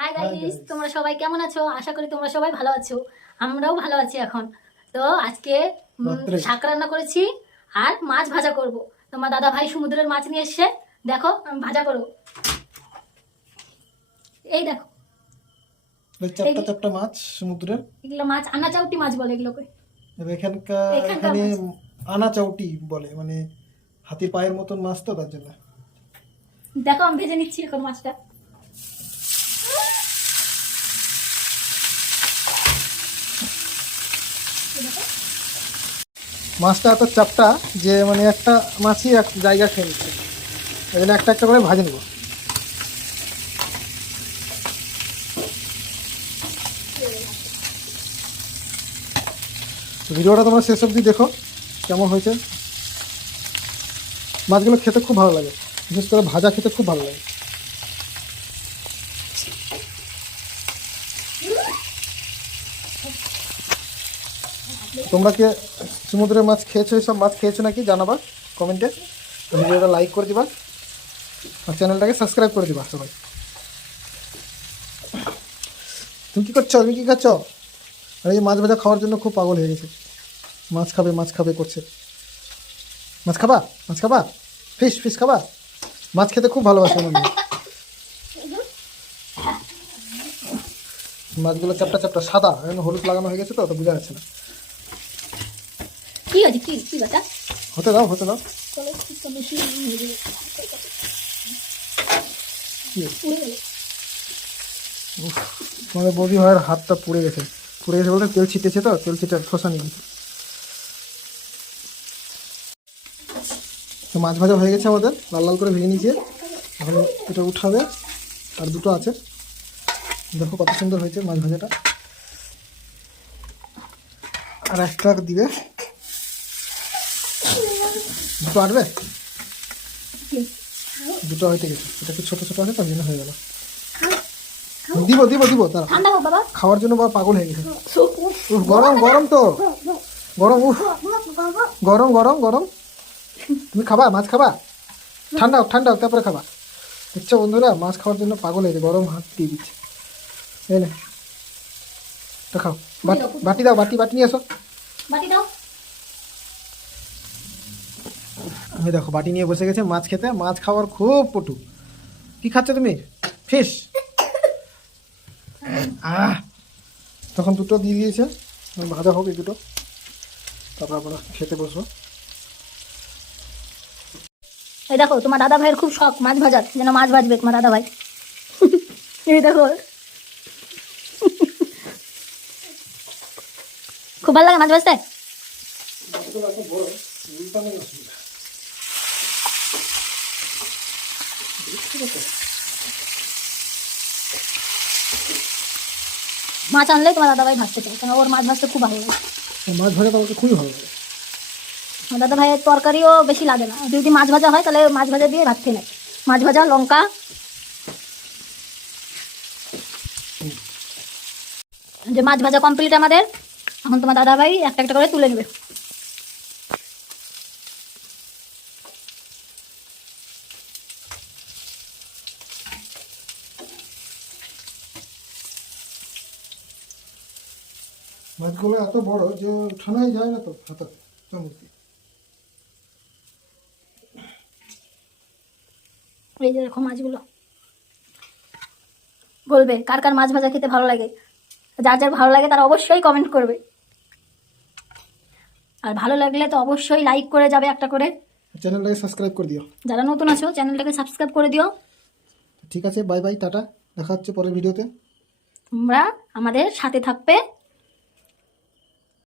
Hi guys, তোমরা সবাই কেমন আছো? আশা করি তোমরা সবাই ভালো আছো। আমরাও ভালো আছি এখন। তো আজকে শাক রান্না করেছি আর মাছ ভাজা করব। তোমার দাদা ভাই সমুদ্রের মাছ নিয়ে এসেছে, দেখো আমি ভাজা করব। এই দেখো চারটা চারটা মাছ সমুদ্রের, এগুলো মাছ আনা চাউটি মাছ বলে এগুলোকে। এখানে আনা চাউটি বলে, মানে হাতির পায়ের মতন মাছ, তো তার জন্য। দেখো আমি ভেজে নিচ্ছি এখন মাছটা। মাছটা এত চাপটা যে মানে একটা মাছই এক জায়গা খেয়ে নিচ্ছে, এই জন্য একটা একটা করে ভাজে নেবো। ভিডিওটা তোমরা শেষ অবধি দেখো কেমন হয়েছে। মাছগুলো খেতে খুব ভালো লাগে, বিশেষ করে ভাজা খেতে খুব ভালো লাগে। তোমরা কি সমুদ্রের মাছ খেয়েছো? এইসব মাছ খেয়েছো নাকি জানাবা কমেন্টে। ভিডিওটা লাইক করে দিবা আর চ্যানেলটাকে সাবস্ক্রাইব করে দিবা সবাই। তুমি কী করছো? তুমি কী খাচ্ছ? আর এই মাছ ভাজা খাওয়ার জন্য খুব পাগল হয়ে গেছে। মাছ খাবে মাছ খাবে করছে। মাছ খাবা? মাছ খাবা? ফিশ ফিশ খাবা? মাছ খেতে খুব ভালোবাসে মনে হয়। মাছগুলো চাপটা চাপটা সাদা, এখন হলুদ লাগানো হয়ে গেছে, তো অত বোঝা যাচ্ছে না। কি হয়েছে? কি কি কথা? হতে দাও হতে দাও। তোমাদের বৌদি ভাইয়ের হাতটা পুড়ে গেছে বলতে তেল ছিটেছে, তো তেল ছিটে ঠোসা নিয়ে গেছে। তো মাছ ভাজা হয়ে গেছে আমাদের, লাল লাল করে ভেজে নিয়েছে। এখন এটা উঠাবে, আর দুটো আছে, দেখো কত সুন্দর হয়েছে মাছ ভাজাটা। আর একটা দিবে, দুটো আটবে, দুটো হইতে গেছে। এটা একটু ছোটো ছোটো আছে, তার জন্য হয়ে গেল। দিব দিব দিব তারা খাওয়ার জন্য বাবা পাগল হয়ে গেছে। গরম গরম তো, গরম গরম গরম গরম। তুমি খাবা? মাছ খাবা? ঠান্ডা হোক ঠান্ডা হোক তারপরে খাবা। দেখছো বন্ধুরা, মাছ খাওয়ার জন্য পাগল হয়েছে, গরম হাত দিয়ে দিচ্ছে। এই না, তো খাও। বাটি দাও, বাটি বাটি নিয়ে আসো। আমি দেখো বাটি নিয়ে বসে গেছে মাছ খেতে। মাছ খাওয়ার খুব পটু। কি খাচ্ছ তুমি? ফিশ? তখন দুটো দিয়ে দিয়েছে, ভাজা হোক এই দুটো, তারপর আমরা খেতে বসবো। এই দেখো তোমার দাদা ভাইয়ের খুব শখ মাছ ভাজার, যেন মাছ ভাজবে তোমার দাদা ভাই। এই দেখো খুব ভালো লাগে মাছ ভাজতে। মাছ আনলেই তোমার দাদা ভাই ভাজতে চাই, কারণ ওর মাছ ভাজতে খুব ভালো লাগে। মাছ ভাজা তো আমাকে খুবই ভালো লাগে। আমার দাদা ভাইয়ের তরকারিও বেশি লাগে না, যদি মাছ ভাজা হয় তাহলে মাছ ভাজা দিয়ে ভাত খেয়ে নেয়। মাছ ভাজা, লঙ্কা। যে মাছ ভাজা কমপ্লিট আমাদের, এখন তোমার দাদা ভাই একটা একটা করে তুলে নেবে। মাছগুলো এত বড় যে ঠানাই যায় না তো হাতাতে চামচ দিয়ে। এই যে দেখো মাছগুলো। বলবে কার কার মাছ ভাজা খেতে ভালো লাগে, যার যার ভালো লাগে তারা অবশ্যই কমেন্ট করবে। আর ভালো লাগলে তো অবশ্যই লাইক করে যাবে একটা করে। চ্যানেলটাকে সাবস্ক্রাইব করে দিও। যারা নতুন আছো চ্যানেলটাকে সাবস্ক্রাইব করে দিও। ঠিক আছে, বাই বাই, টাটা, দেখা হচ্ছে পরের ভিডিওতে। তোমরা আমাদের সাথে থাকবে।